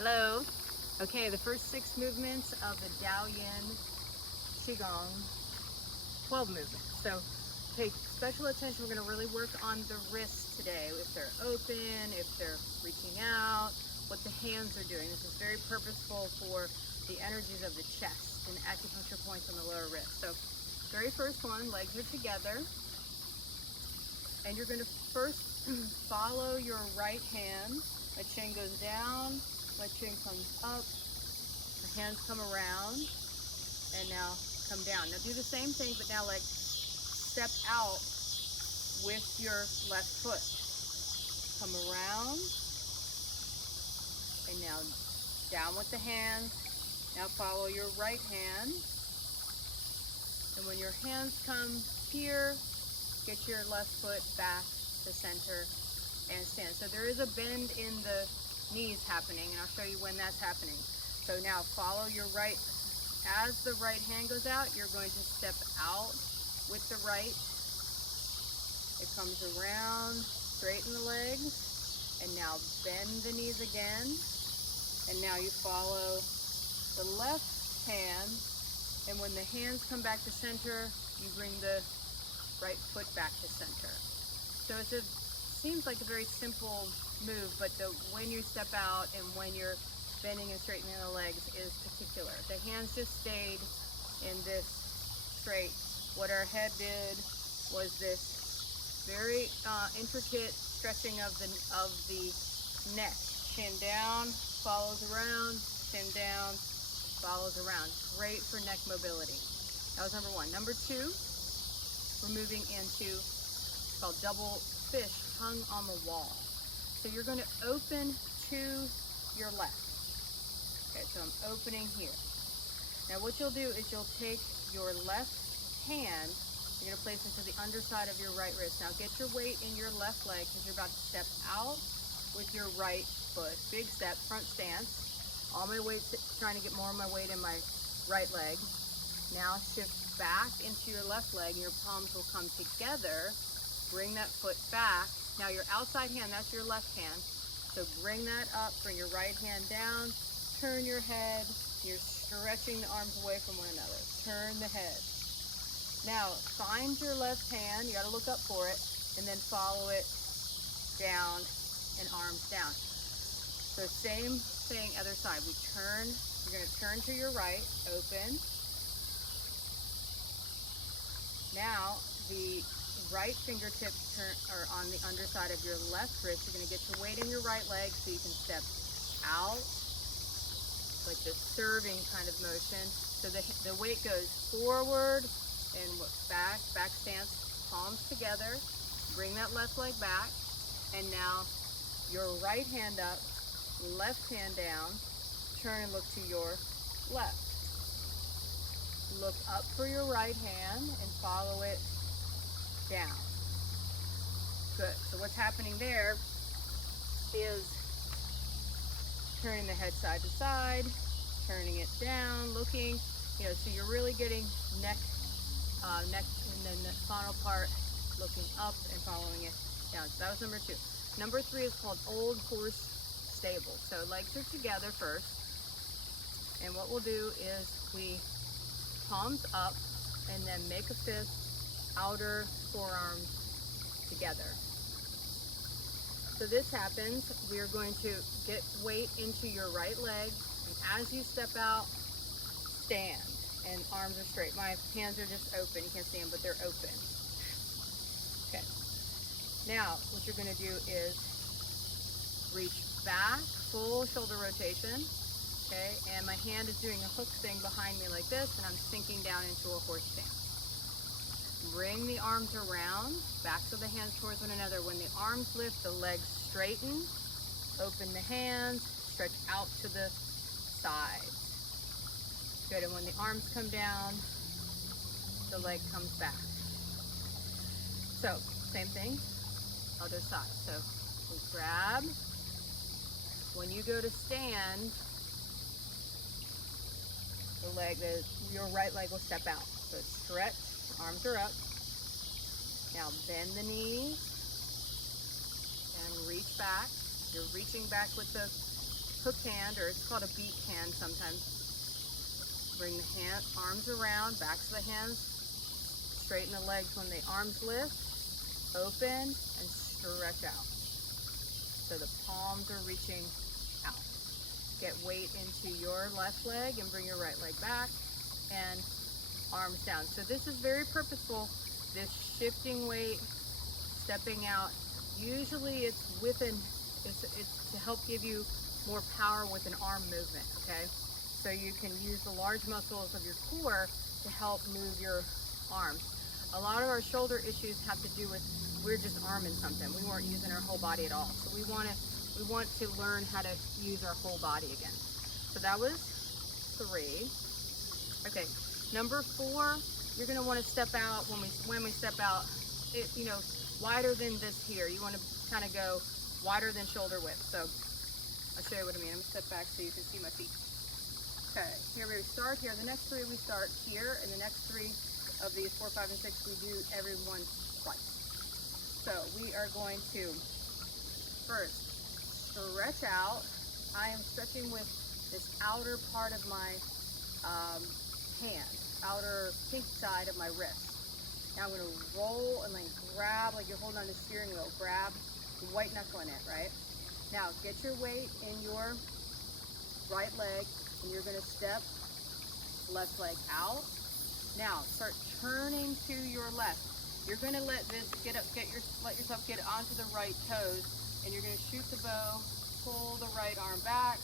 Hello. Okay, the first 6 movements of the Daoyin Qi Gong, 12 movements. So pay special attention. We're going to really work on the wrists today. If they're open, if they're reaching out, what the hands are doing. This is very purposeful for the energies of the chest and acupuncture points on the lower wrist. So very first one, legs are together. And you're going to first follow your right hand. My chin goes down, my chin comes up, my hands come around, and now come down. Now do the same thing, but now like step out with your left foot. Come around, and now down with the hands. Now follow your right hand. And when your hands come here, get your left foot back to center and stand. So there is a bend in the knees happening, and I'll show you when that's happening. So now follow your right. As the right hand goes out, you're going to step out with the right. It comes around, straighten the legs, and now bend the knees again. And now you follow the left hand, and when the hands come back to center, you bring the right foot back to center. So seems like a very simple move, but when you step out and when you're bending and straightening the legs is particular. The hands just stayed in this straight. What our head did was this very intricate stretching of the neck. Chin down, follows around, chin down, follows around. Great for neck mobility. That was number one. Number two, we're moving into called double fish hung on the wall. So you're going to open to your left. Okay, so I'm opening here. Now what you'll do is you'll take your left hand, you're going to place it to the underside of your right wrist. Now get your weight in your left leg because you're about to step out with your right foot. Big step, front stance. All my weight, trying to get more of my weight in my right leg. Now shift back into your left leg, and your palms will come together. Bring that foot back. Now your outside hand, that's your left hand. So bring that up, bring your right hand down, turn your head. You're stretching the arms away from one another. Turn the head. Now find your left hand, you gotta look up for it, and then follow it down and arms down. So same thing, other side. You're gonna turn to your right, open. Now the right fingertips are on the underside of your left wrist. You're going to get your weight in your right leg so you can step out, like the serving kind of motion. So the weight goes forward and back stance, palms together. Bring that left leg back. And now your right hand up, left hand down. Turn and look to your left. Look up for your right hand and follow it down. Good. So what's happening there is turning the head side to side, turning it down, looking, so you're really getting neck, and then the final part, looking up and following it down. So that was number two. Number three is called Old Horse Stable. So legs are together first, and what we'll do is we palms up and then make a fist, outer forearms together. So this happens, we are going to get weight into your right leg, and as you step out, stand, and arms are straight. My hands are just open, you can't see them, but they're open. Okay. Now, what you're gonna do is reach back, full shoulder rotation, okay, and my hand is doing a hook thing behind me like this, and I'm sinking down into a horse stance. Bring the arms around, backs of the hands towards one another. When the arms lift, the legs straighten, open the hands, stretch out to the side. Good, and when the arms come down, the leg comes back. So, same thing, other side. So, we grab. When you go to stand, your right leg will step out. So stretch, arms are up. Now bend the knees and reach back. You're reaching back with the hook hand, or it's called a beak hand sometimes. Bring the arms around, backs of the hands, straighten the legs when the arms lift, open, and stretch out. So the palms are reaching out. Get weight into your left leg and bring your right leg back, and arms down. So this is very purposeful, this shifting weight, stepping out. Usually it's to help give you more power with an arm movement, okay? So you can use the large muscles of your core to help move your arms. A lot of our shoulder issues have to do with we're just arming something. We weren't using our whole body at all. So we want to learn how to use our whole body again. So that was 3. Okay, number 4, you're going to want to step out when we step out, wider than this here. You want to kind of go wider than shoulder width. So I'll show you what I mean. I'm going to step back so you can see my feet. Okay, here we start here. The next 3 we start here, and the next 3 of these 4, 5, and 6 we do every one twice. So we are going to first stretch out. I am stretching with this outer part of my hand, outer pink side of my wrist. Now I'm going to roll and then grab like you're holding on the steering wheel. Grab the white knuckle in it, right? Now get your weight in your right leg, and you're going to step left leg out. Now start turning to your left. You're going to let this let yourself get onto the right toes, and you're going to shoot the bow, pull the right arm back,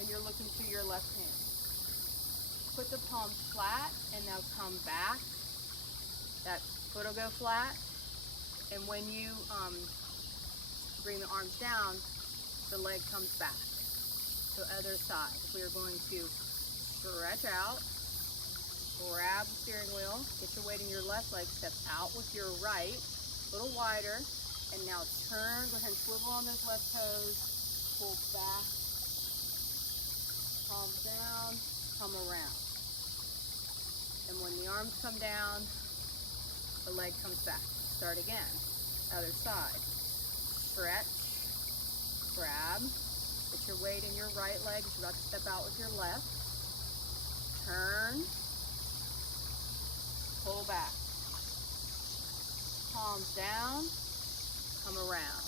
and you're looking to your left hand. Put the palms flat, and now come back. That foot will go flat, and when you bring the arms down, the leg comes back. So other side. We are going to stretch out, grab the steering wheel, get your weight in your left leg, step out with your right, a little wider, and now turn, go ahead and swivel on those left toes, pull back, palms down, come around. And when the arms come down, the leg comes back. Start again, other side. Stretch, grab, get your weight in your right leg, you're about to step out with your left, turn, pull back, palms down, come around,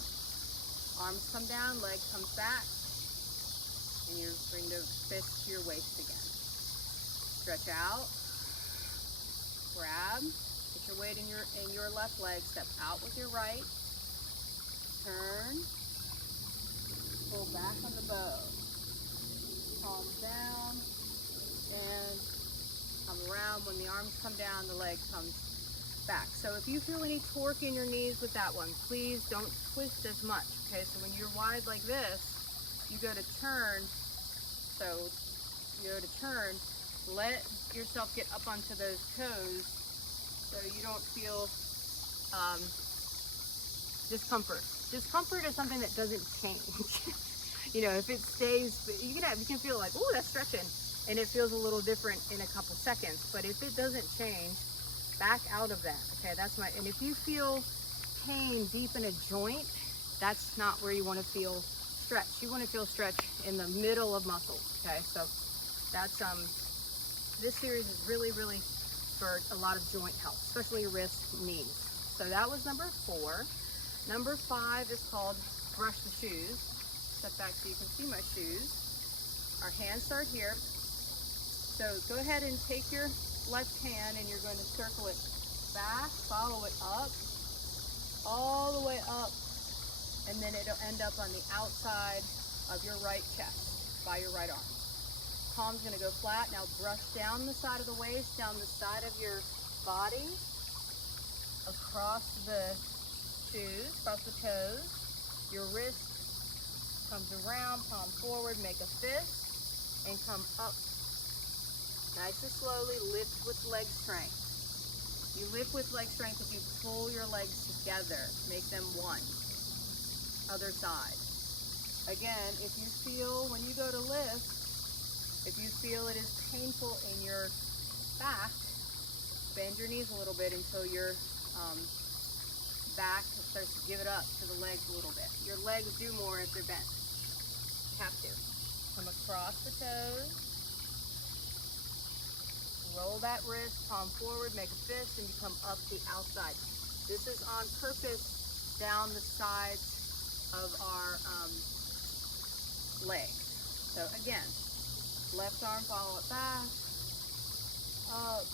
arms come down, leg comes back, and you bring the fist to your waist again. Stretch out, grab, get your weight in your left leg, step out with your right, turn, pull back on the bow, palms down, and come around. When the arms come down, the leg comes back. So if you feel any torque in your knees with that one, please don't twist as much, okay? So when you're wide like this, you go to turn, let yourself get up onto those toes so you don't feel discomfort. Discomfort is something that doesn't change. If it stays, you can feel like, oh, that's stretching, and it feels a little different in a couple seconds. But if it doesn't change, back out of that. Okay, and if you feel pain deep in a joint, that's not where you want to feel stretch. You want to feel stretch in the middle of muscles. Okay, so that's this series is really, really for a lot of joint health, especially wrists, knees. So that was number 4. Number 5 is called brush the shoes. Step back so you can see my shoes. Our hands start here. So go ahead and take your left hand and you're going to circle it back, follow it up, all the way up, and then it'll end up on the outside of your right chest by your right arm. Palm's going to go flat. Now brush down the side of the waist, down the side of your body, across the shoes, across the toes. Your wrist comes around, palm forward, make a fist, and come up. Nice and slowly, lift with leg strength. You lift with leg strength if you pull your legs together, make them one. Other side. Again, if you feel, when you go to lift, if you feel it is painful in your back, bend your knees a little bit until your back starts to give it up to the legs a little bit. Your legs do more if they're bent. You have to. come across the toes. Roll that wrist, palm forward, make a fist, and you come up the outside. This is on purpose down the sides of our leg. So again, left arm, follow it back, up,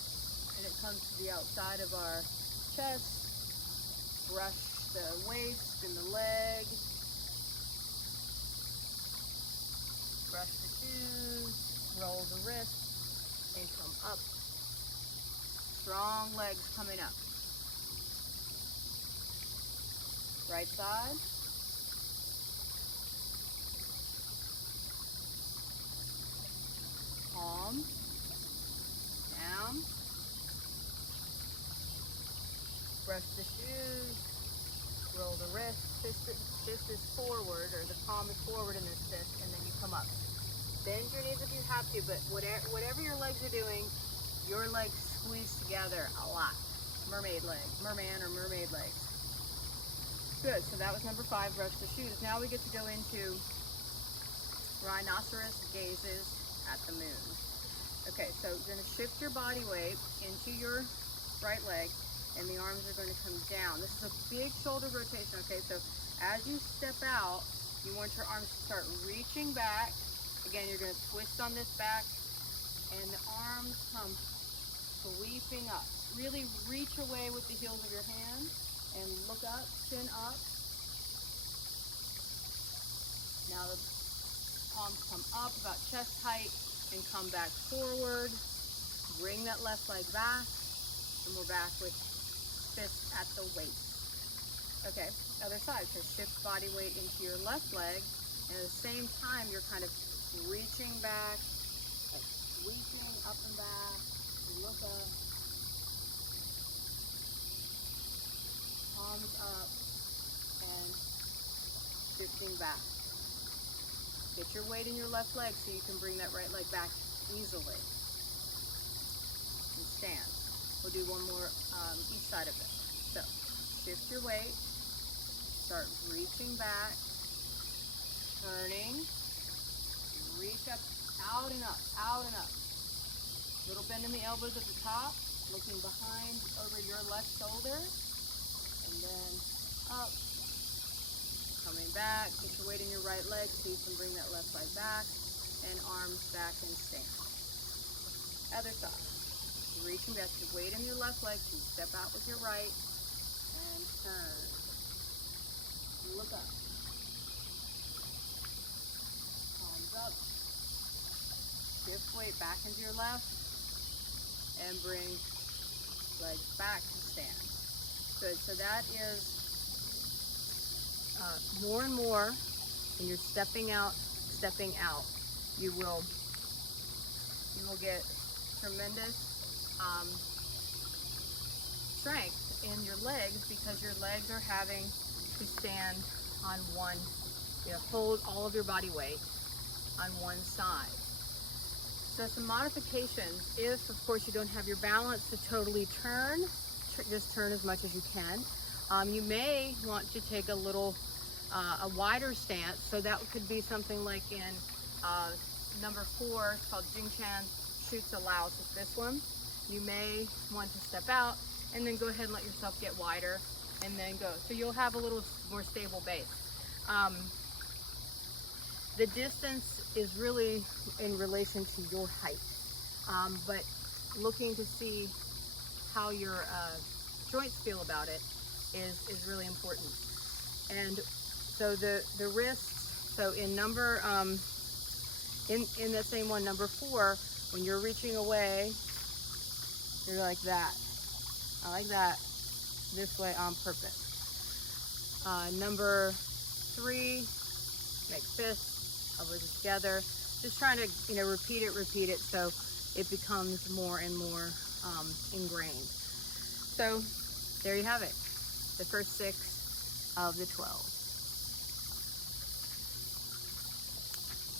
and it comes to the outside of our chest. Brush the waist and the leg. Brush the shoes, roll the wrist, and come up. Strong legs coming up. Right side. Palm down. Brush the shoes. Roll the wrist. Fist is forward, or the palm is forward in this fist, and then you come up. Bend your knees if you have to, but whatever your legs are doing, your legs squeeze together a lot. Mermaid legs, merman or mermaid legs. Good, so that was number 5, brush the shoes. Now we get to go into rhinoceros gazes at the moon. Okay, so you're gonna shift your body weight into your right leg, and the arms are going to come down. This is a big shoulder rotation, okay? So as you step out, you want your arms to start reaching back. Again, you're going to twist on this back, and the arms come sweeping up. Really reach away with the heels of your hands, and look up, chin up. Now the palms come up about chest height, and come back forward. Bring that left leg back, and we're back with fist at the waist. Okay, other side. So shift body weight into your left leg, and at the same time you're kind of reaching back, like sweeping up and back. Look up, palms up, and shifting back. Get your weight in your left leg so you can bring that right leg back easily. And stand. We'll do one more each side of it. So, shift your weight, start reaching back, turning, reach up, out and up, out and up. Little bend in the elbows at the top, looking behind over your left shoulder, and then up, coming back, get your weight in your right leg so you can bring that left leg back, and arms back and stand. Other side. Reaching back, your weight in your left leg, so you step out with your right, and turn. Look up. Palms up. Shift weight back into your left, and bring legs back to stand. Good, so that is more and more, when you're stepping out, you will get tremendous strength in your legs, because your legs are having to stand on one, hold all of your body weight on one side. So some modifications, if of course you don't have your balance to totally turn, just turn as much as you can. You may want to take a little, a wider stance, so that could be something like in number 4, it's called Jing Chan Shoots Allows, it's this one. You may want to step out and then go ahead and let yourself get wider and then go. So you'll have a little more stable base. The distance is really in relation to your height, but looking to see how your joints feel about it is really important. And so the wrists, so in number, in the same one, number 4, when you're reaching away, you're like that. I like that, this way on purpose. Number 3, make fists, elbows together. Just trying to, repeat it so it becomes more and more ingrained. So there you have it, the first 6 of the 12.